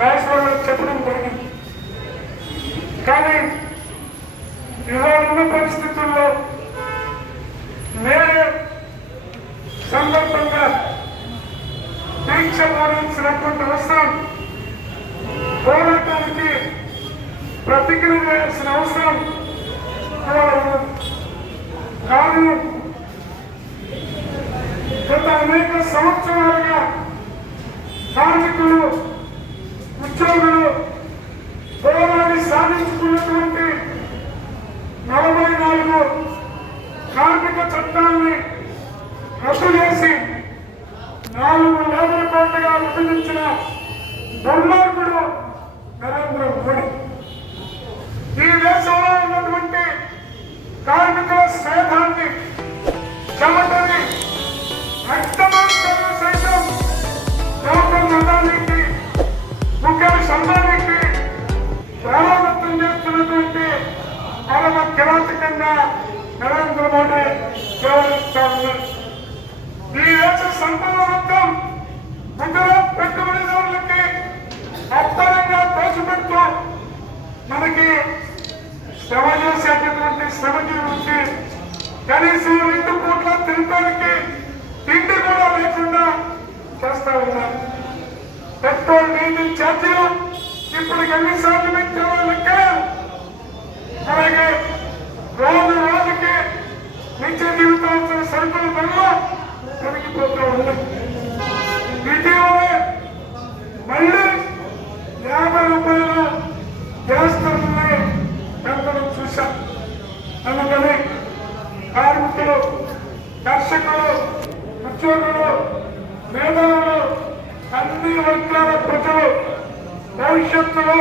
రాష్ట్రంలో చెప్పడం జరిగింది. కానీ ఇలా ఉన్న పరిస్థితుల్లో నేనే సందర్భంగా దీక్ష బోధించినటువంటి అవసరం పోరాటానికి ప్రతిక్రియ చేయాల్సిన అవసరం కానీ గత అనేక సంవత్సరాలుగా కార్మికులు సాధించుకున్నటువంటి నలభై నాలుగు కార్మిక చట్టాన్ని రద్దు చేసి నాలుగు లేబర్ కోట్లుగా విభజించిన ఈ సంపద మొత్తం గుజరాత్ పెట్టుబడిదారులకి అప్పనంగా దోచిపెడుతూ మనకి శ్రమ చేసేటటువంటి శ్రమజీవి కనీసం రెండు తినడానికి తిండి కూడా లేకుండా చేస్తా ఉన్నారు పెట్రోల్ డీజిల్ ఛార్జీలు ఇప్పుడు ఎన్నిసార్లు పెంచామో సరుకుల ధరలు పెరిగిపోతూ ఉన్నాయి ఇటీవలే మళ్ళీ యాభై రూపాయల గ్యాస్ ధరల్ని పెంచడం చూశాం. అందుకని కార్మికులు కర్షకులు ఉద్యోగులు మేధావులు అన్ని వర్గాల ప్రజలు భవిష్యత్తులో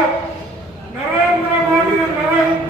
నరేంద్ర మోడీ నరేంద్ర